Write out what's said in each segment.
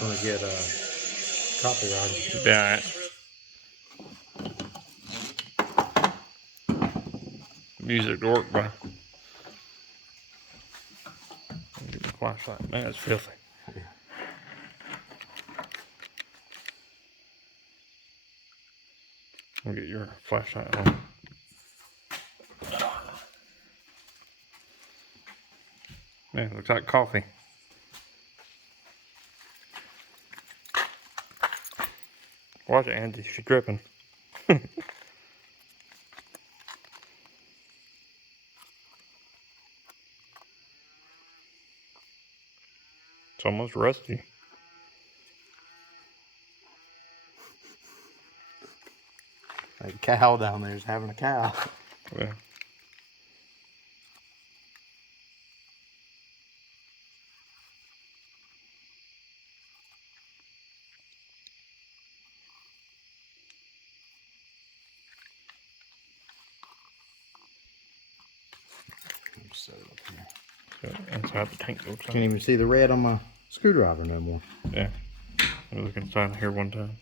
gonna get copyrighted. Yeah. Music to work by. Get my flashlight. Man, it's filthy. Yeah. I'll get your flashlight on. Man, it looks like coffee. Watch it, Andy. She's dripping. It's almost rusty. That cow down there is having a cow. Yeah. Set it up here. Inside the tank looks Can't even see the red on my screwdriver no more. Yeah. I'll look inside here one time.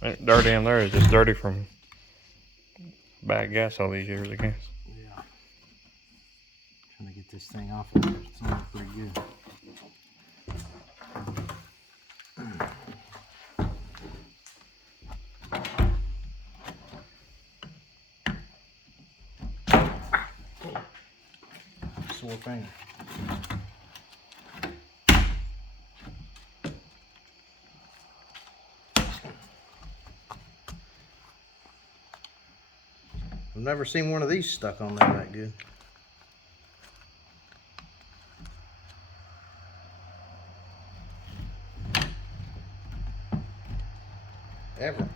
That dirty in there is just dirty from bad gas all these years, I guess. Yeah. Trying to get this thing off of there. It's not pretty good. Sore finger. I've never seen one of these stuck on there that good. Ever.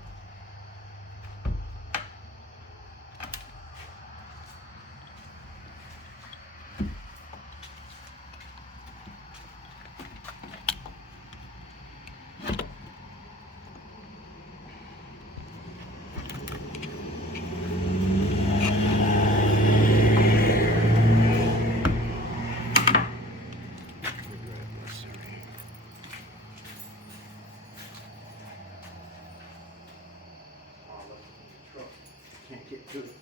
Can't get to it.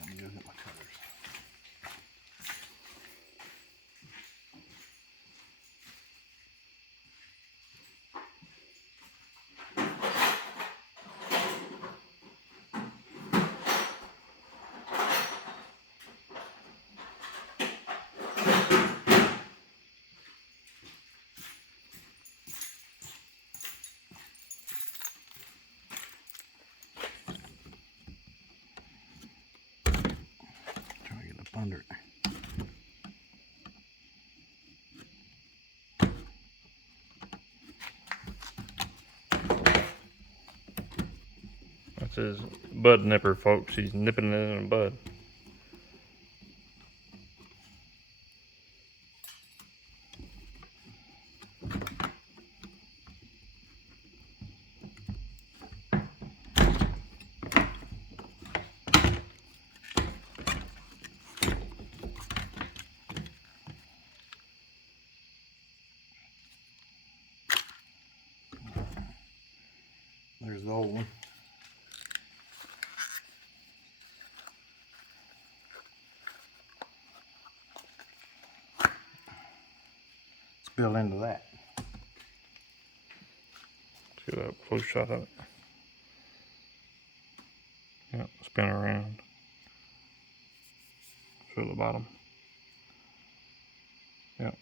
Let me go get my cutters. Trying to get up under it. That's his bud nipper, folks. He's nipping it in the bud. Here's the old one. Let's build into that. See that close shot of it. Yep, spin around. Show the bottom. Yep.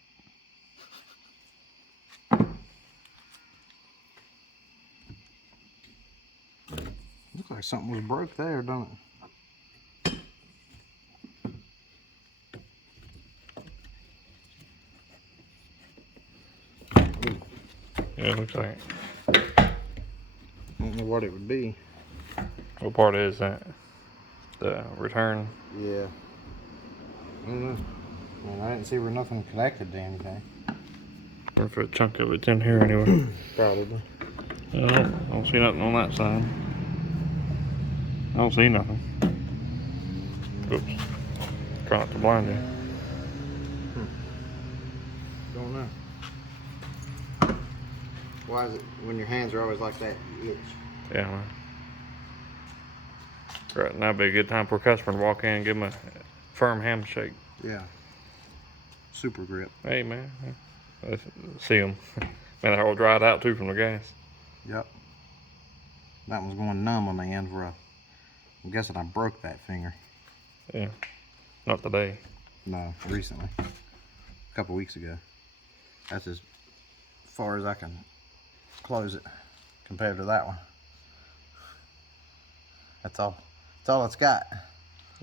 Looks like something was broke there, don't it? Yeah, it looks like it. I don't know what it would be. What part is that? The return? Yeah. I don't know. I mean, I didn't see where nothing connected to anything. Or if a chunk of it's in here anyway. Probably. I don't see nothing on that side. I don't see nothing. Oops. Try not to blind you. Don't know. Why is it when your hands are always like that, you itch? Yeah, man. Right, now would be a good time for a customer to walk in and give them a firm handshake. Yeah. Super grip. Hey, man. Let's see them. Man, they're all dried out too from the gas. Yep. That one's going numb on the end where I'm guessing I broke that finger. Yeah. Not today. No, recently. A couple weeks ago. That's as far as I can close it compared to that one. That's all it's got.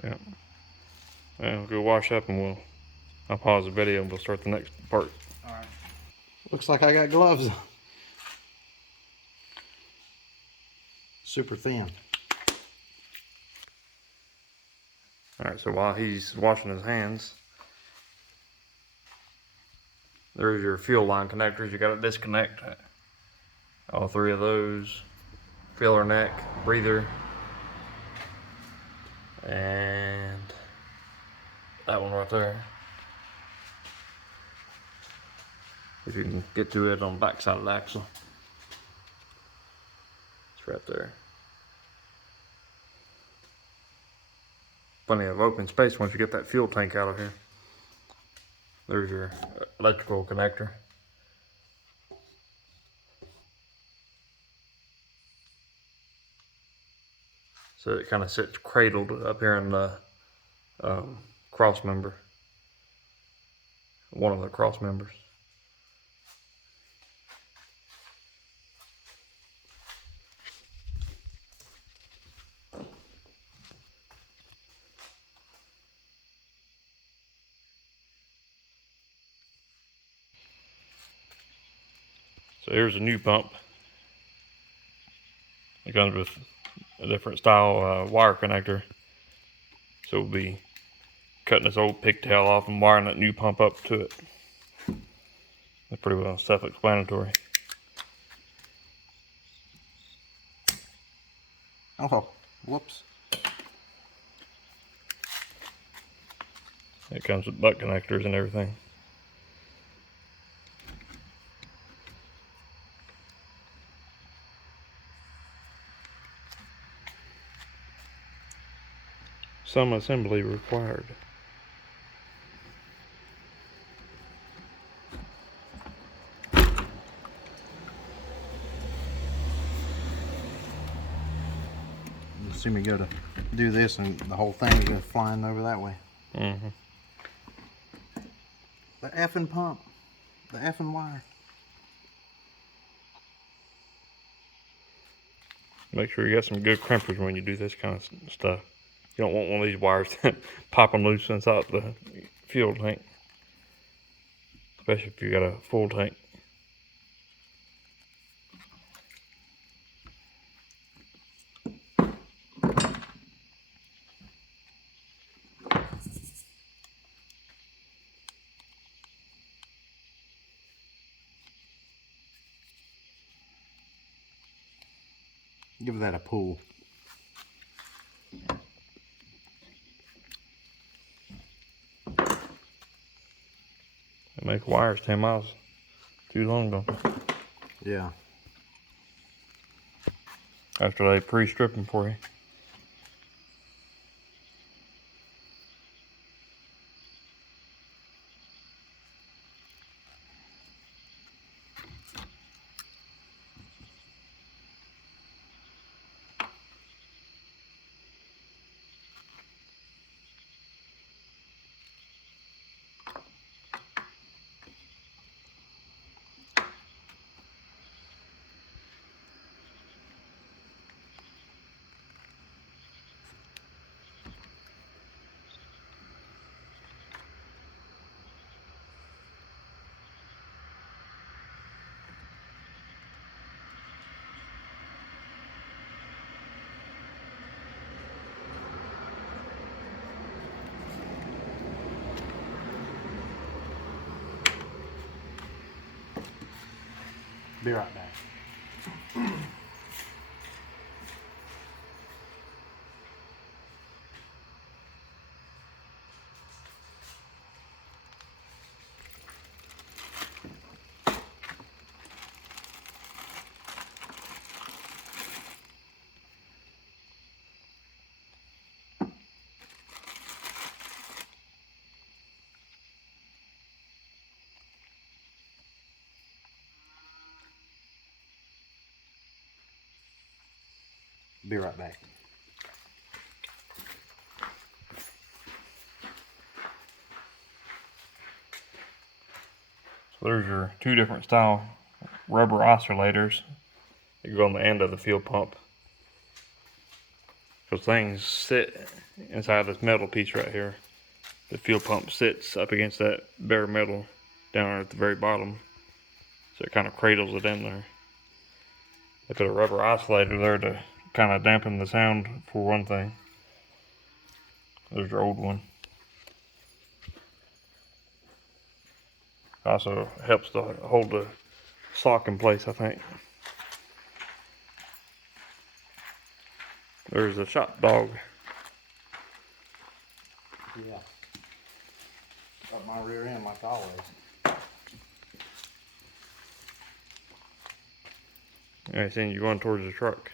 Yeah. Well, go wash up and I'll pause the video and we'll start the next part. Alright. Looks like I got gloves on. Super thin. Alright, so while he's washing his hands, there's your fuel line connectors. You got to disconnect all three of those. Filler neck, breather, and that one right there. If you can get to it on the back side of the axle. It's right there. Plenty of open space once you get that fuel tank out of here. There's your electrical connector. So it kind of sits cradled up here in the cross member. One of the cross members. So here's a new pump. It comes with a different style wire connector. So we'll be cutting this old pigtail off and wiring that new pump up to it. It's pretty well self-explanatory. Oh, whoops. It comes with butt connectors and everything. Some assembly required. You see me go to do this and the whole thing goes flying over that way. Mm-hmm. The effing pump. The effing wire. Make sure you got some good crimpers when you do this kind of stuff. You don't want one of these wires popping loose inside the fuel tank. Especially if you got a full tank. Give that a pull. They make wires 10 miles too long, don't they? Yeah. after they pre-strip them for you. Be right back. Be right back. So there's your two different style rubber oscillators that go on the end of the fuel pump. Those things sit inside this metal piece right here. The fuel pump sits up against that bare metal down at the very bottom, so it kind of cradles it in there. They put a rubber oscillator there to kind of dampen the sound for one thing. There's your old one. Also helps to hold the sock in place, I think. There's a shot dog. Yeah. Up my rear end like always. I seen you going towards the truck.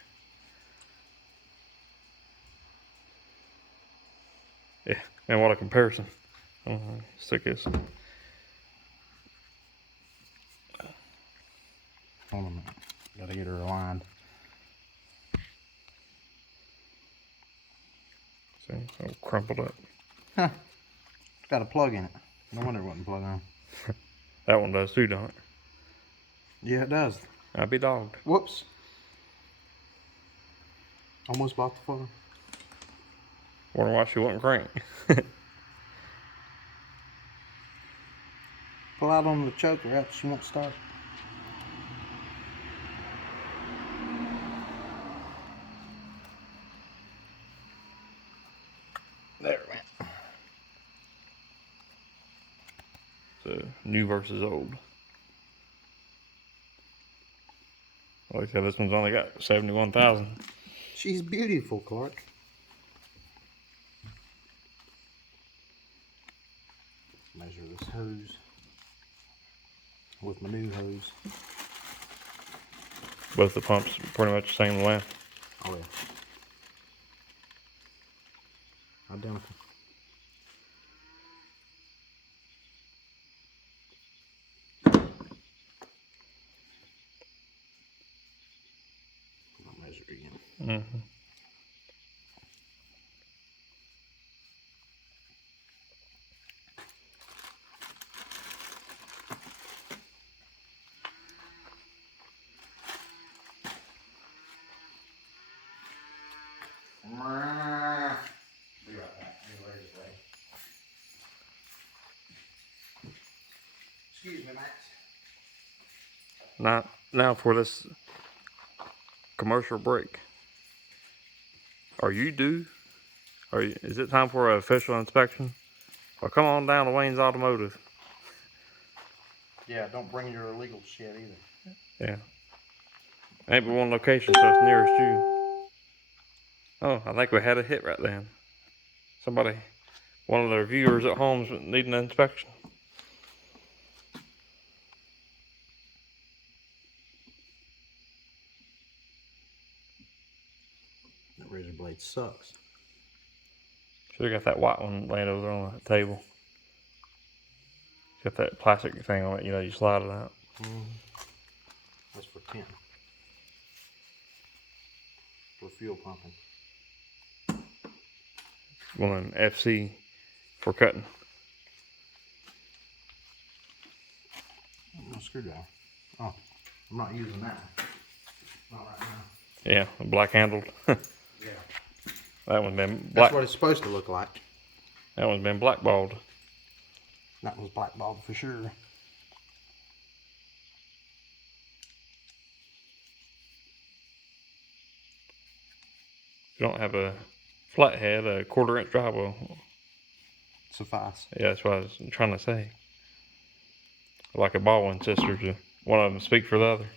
Yeah, and what a comparison. Stick this. Hold on a minute. Gotta get her aligned. See, all crumpled up. Huh. It's got a plug in it. No wonder it wasn't plugged on. That one does too, don't it? Yeah, it does. I'd be dogged. Whoops. Almost bought the phone. Wonder why she wouldn't crank. Pull out on the choker, else she won't start. There it went. So new versus old. Like I said, this one's only got 71,000. She's beautiful, Clark. Measure this hose with my new hose. Both the pumps are pretty much the same length. Oh yeah. Identical. I'll measure again. Mm-hmm. Be right back. Excuse me, Max. Now for this commercial break. Are you due? Is it time for an official inspection? Well, come on down to Wayne's Automotive. Yeah, don't bring your illegal shit either. Yeah. Ain't but one location, so it's nearest you. Oh, I think we had a hit right then. One of their viewers at home's needing an inspection. sucks. Should have got that white one laying over there on the table. Got that plastic thing on it, you slide it out. That's for 10. For fuel pumping. One FC for cutting. No screwdriver. Oh, I'm not using that. Not right now. Yeah, black handled. Yeah. That one's been black. That's what it's supposed to look like. That one's been blackballed. That was blackballed for sure. If you don't have a flathead, a 1/4 inch drive will Suffice. Yeah, that's what I was trying to say. Like a Baldwin sisters, one of them speak for the other.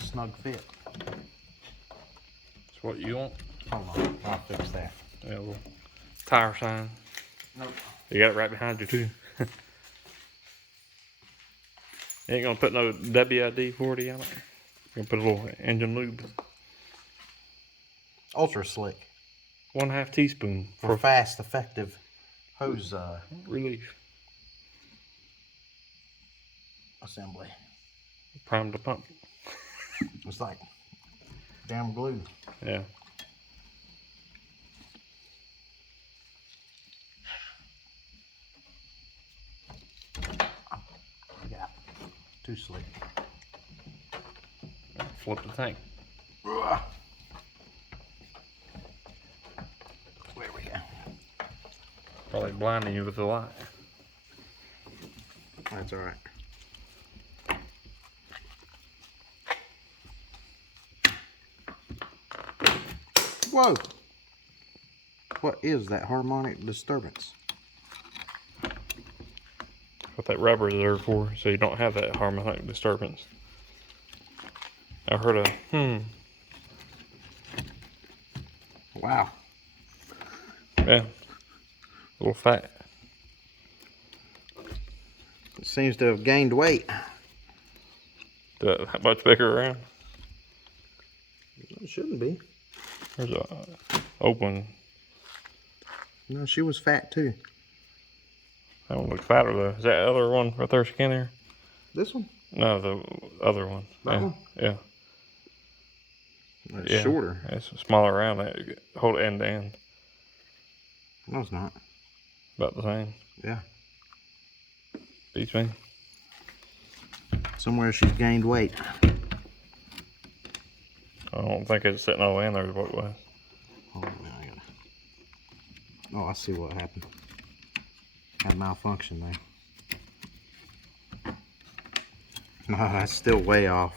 Snug fit. That's what you want. Hold on, I'll fix that. Yeah, a little tire sign. Nope. You got it right behind you too. You ain't gonna put no WD-40 on it. You're gonna put a little engine lube. Ultra slick. 1/2 teaspoon For fast, effective hose relief. assembly. Prime to pump. It's like damn glue. Yeah. Yeah. Too slick. Flip the tank. There we go. Probably blinding you with the light. That's all right. Whoa! What is that harmonic disturbance? What that rubber is there for, so you don't have that harmonic disturbance. I heard a Wow. Yeah. A little fat. It seems to have gained weight. That much bigger around. It shouldn't be. There's a open. No, she was fat too. That one looks fatter though. Is that other one right there skinnier? This one? No, the other one. That one? Yeah. It's shorter. It's smaller around that. Hold it end to end. No, it's not. About the same. Yeah. Beats me. Somewhere she's gained weight. I don't think it's sitting all the way in there is what it was. Hold on a minute, I gotta. Oh, I see what happened. Had malfunction there. No, that's still way off.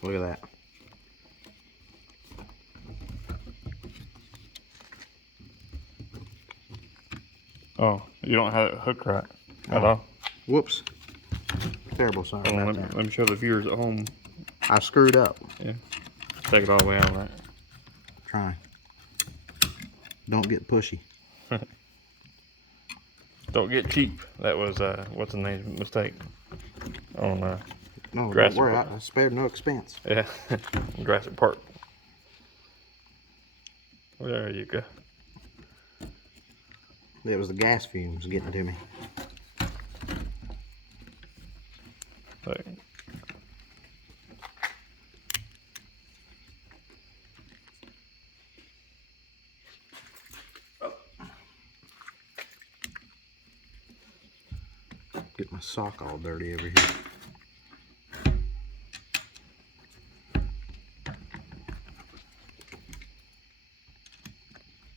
Look at that. Oh, you don't have it hooked right at all. Whoops. Terrible. Sorry about that. Let me show the viewers at home. I screwed up. Yeah. Take it all the way out right. Trying. Don't get pushy. Don't get cheap. That was what's the name mistake on No, don't Jurassic worry. Park. I spared no expense. Yeah, Jurassic Park. There you go. It was the gas fumes getting to me. Like, Get my sock all dirty over here.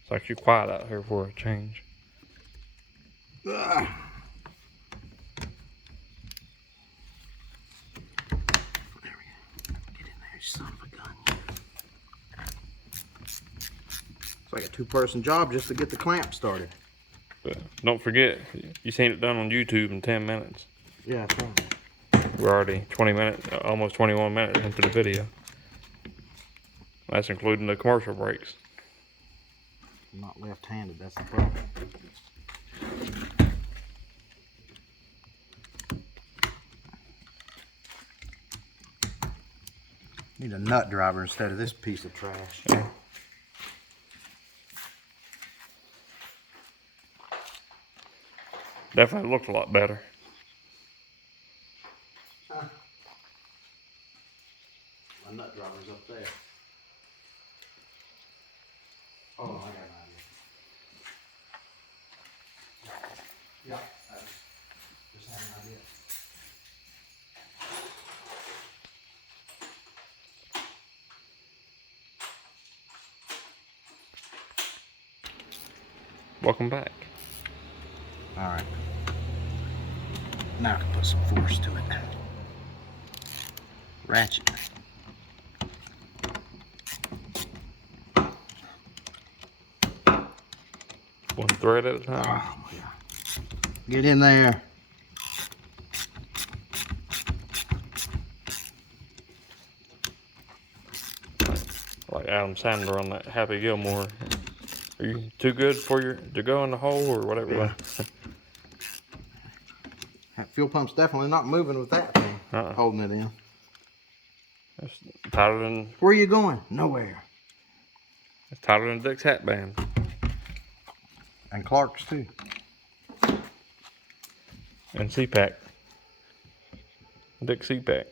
it's like you're quiet out here for a change. Ugh. There we go. Get in there, you son of a gun. It's like a two-person job just to get the clamp started. But don't forget, you seen it done on YouTube in 10 minutes. Yeah, that's right. We're already 20 minutes, almost 21 minutes into the video. That's including the commercial brakes. I'm not left-handed, that's the problem. Need a nut driver instead of this piece of trash. Yeah. Definitely looks a lot better. My nut driver's up there. Hold on, I got an idea. Yeah, I just had an idea. Welcome back. Alright. Now I can put some force to it. Ratchet. One thread at a time. Oh my God. Get in there. Like Adam Sandler on that Happy Gilmore. Are you too good for your to go in the hole or whatever? Yeah. That fuel pump's definitely not moving with that thing. Holding it in. It's tighter than Where are you going? Nowhere. Dick's hat band. And Clark's too. And C-Pack. Dick C-Pack.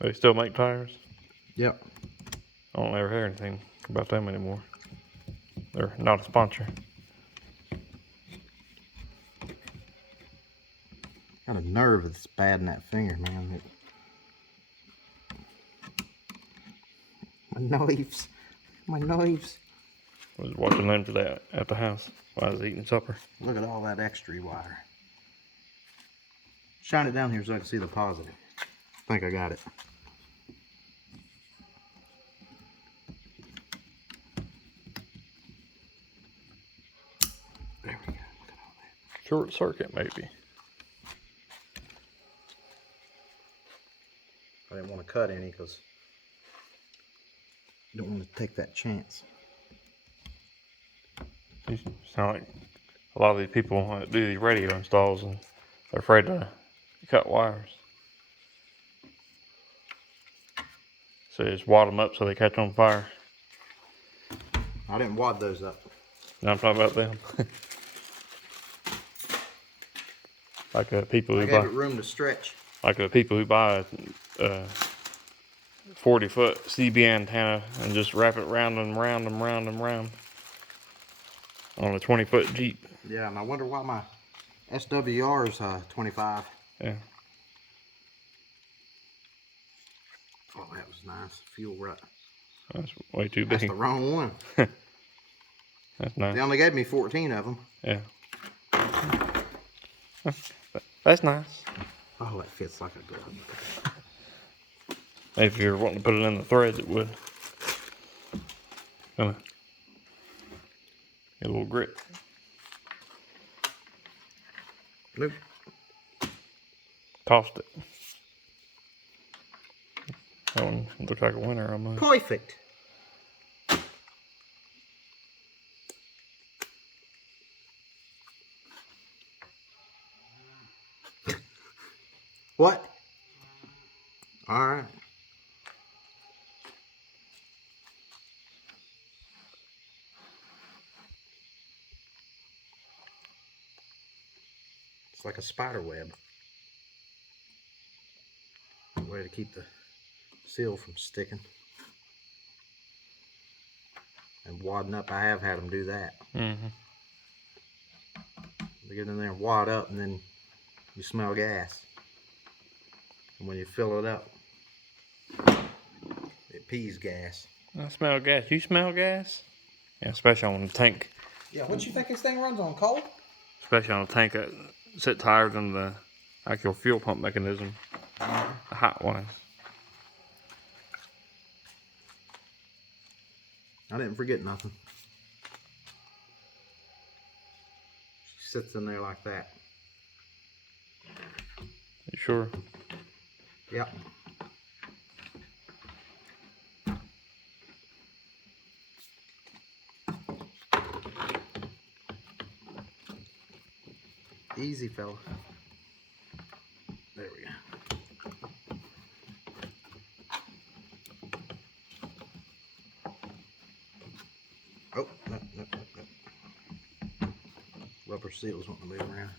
They still make tires? Yep. I don't ever hear anything about them anymore. They're not a sponsor. Got a nerve that's bad in that finger, man. My knives. My knives. I was watching them today at the house while I was eating supper. Look at all that extra wire. Shine it down here so I can see the positive. I think I got it. There we go. Look at all that. Short circuit, maybe. I didn't want to cut any because you don't want to take that chance. You sound like a lot of these people that do these radio installs and they're afraid to cut wires. So they just wad them up so they catch on fire. I didn't wad those up. Now I'm talking about them. Like people I who gave buy, it room to stretch. like the people who buy a 40-foot CB antenna and just wrap it round and round and round and round on a 20-foot Jeep. Yeah, and I wonder why my SWR is 25. Yeah. Oh, that was nice. Fuel right. That's way too That's big. the wrong one. That's nice. They only gave me 14 of them. Yeah. That's nice. Oh, it fits like a glove. Maybe if you're wanting to put it in the threads, it would. Get a little grip. Look. Tossed it. That one looks like a winner almost. Perfect. What? All right. It's like a spider web. Way to keep the seal from sticking. And wadding up, I have had them do that. Mm-hmm. They get in there and wad up, and then you smell gas. And when you fill it up, it pees gas. I smell gas. You smell gas? Yeah, especially on the tank. Yeah, what you think this thing runs on, coal? Especially on a tank that sits higher than the actual fuel pump mechanism. The hot one. I didn't forget nothing. She sits in there like that. sure? Yep. Easy, fella. There we go. Oh, no. Rubber seals want to move around.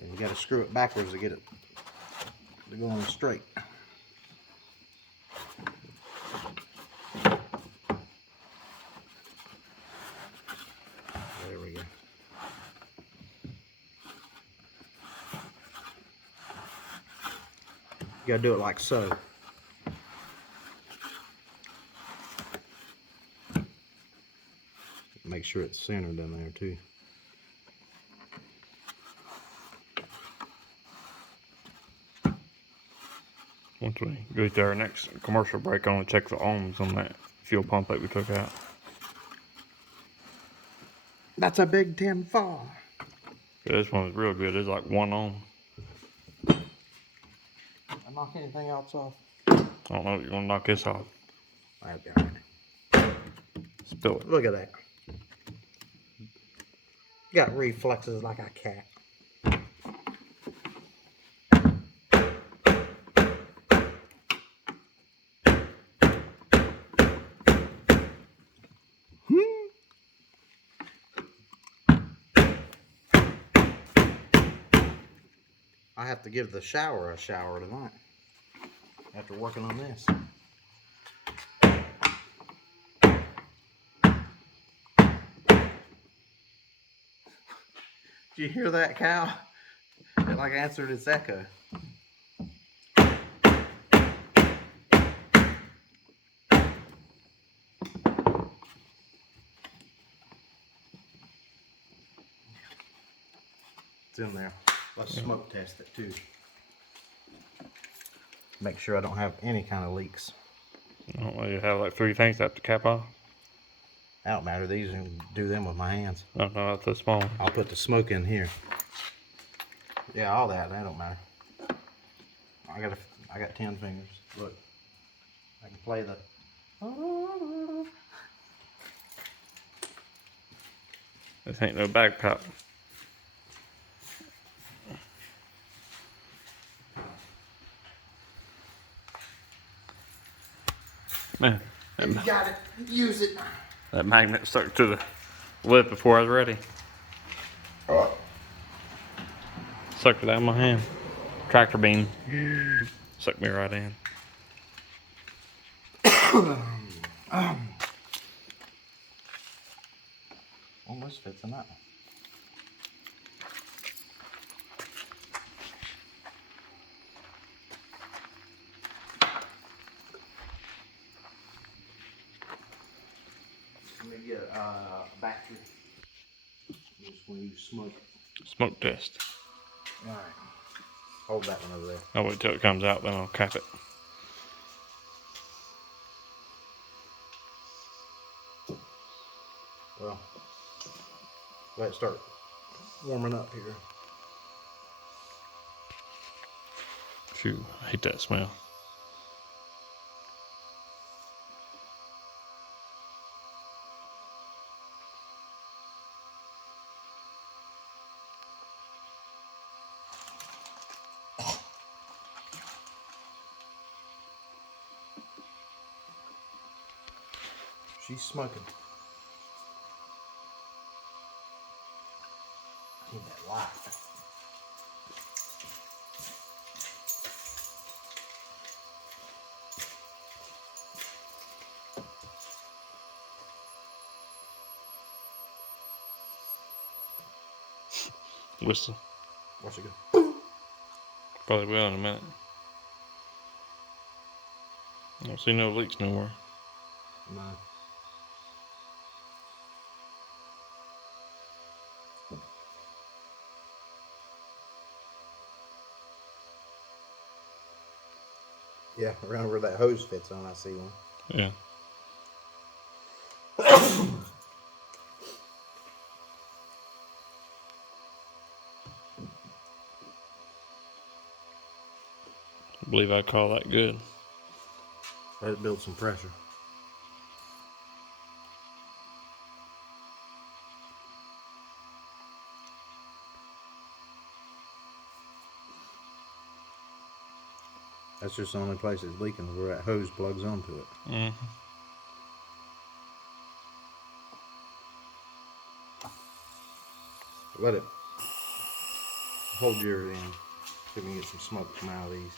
And you got to screw it backwards to get it to go on straight. There we go. You got to do it like so. Make sure it's centered in there too. Once we go to our next commercial break, I want to check the ohms on that fuel pump that we took out. That's a big 10-4. Yeah, this one is real good. It's like 1 ohm. I knock anything else off? I don't know if you're going to knock this off. I'll be all right. Spill it. Look at that. Got reflexes like a cat. I have to give the shower a shower tonight after working on this. Did you hear that, cow? It like answered its echo. It's in there. Let's smoke test it too. Make sure I don't have any kind of leaks. I don't know, you have like 3 things that have to cap off. That don't matter. These I can do them with my hands. No, that's a small one. I'll put the smoke in here. Yeah, all that don't matter. I got 10 fingers. Look, I can play the. This ain't no bagpipe. Man, You got it. Use it. that magnet stuck to the lip before I was ready. Sucked it out of my hand. Tractor beam. Sucked me right in. Almost fits in that one. Let me get a battery. Just when you smoke it. Smoke test. Alright. Hold that one over there. I'll wait till it comes out, then I'll cap it. Well, let it start warming up here. Phew, I hate that smell. She's smoking. Need that light. Whistle. Watch it go. Probably will in a minute. I don't see no leaks nowhere. No. Yeah, around where that hose fits on, I see one. Yeah. I believe I'd call that good. Let it build some pressure. That's just the only place it's leaking is where that hose plugs onto it. Mm-hmm. Let it hold your end. See if we can get some smoke from out of these.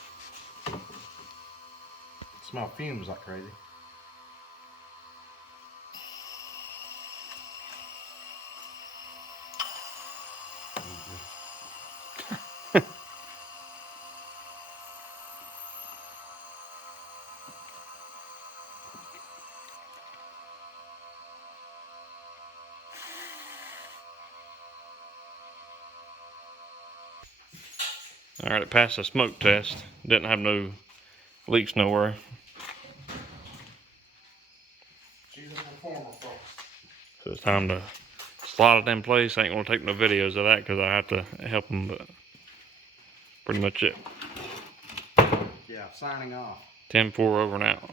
Smell fumes like crazy. All right, it passed the smoke test. Didn't have no leaks nowhere. So it's time to slide it in place. I ain't gonna take no videos of that because I have to help them, but pretty much it. Yeah, signing off. 10-4 over and out.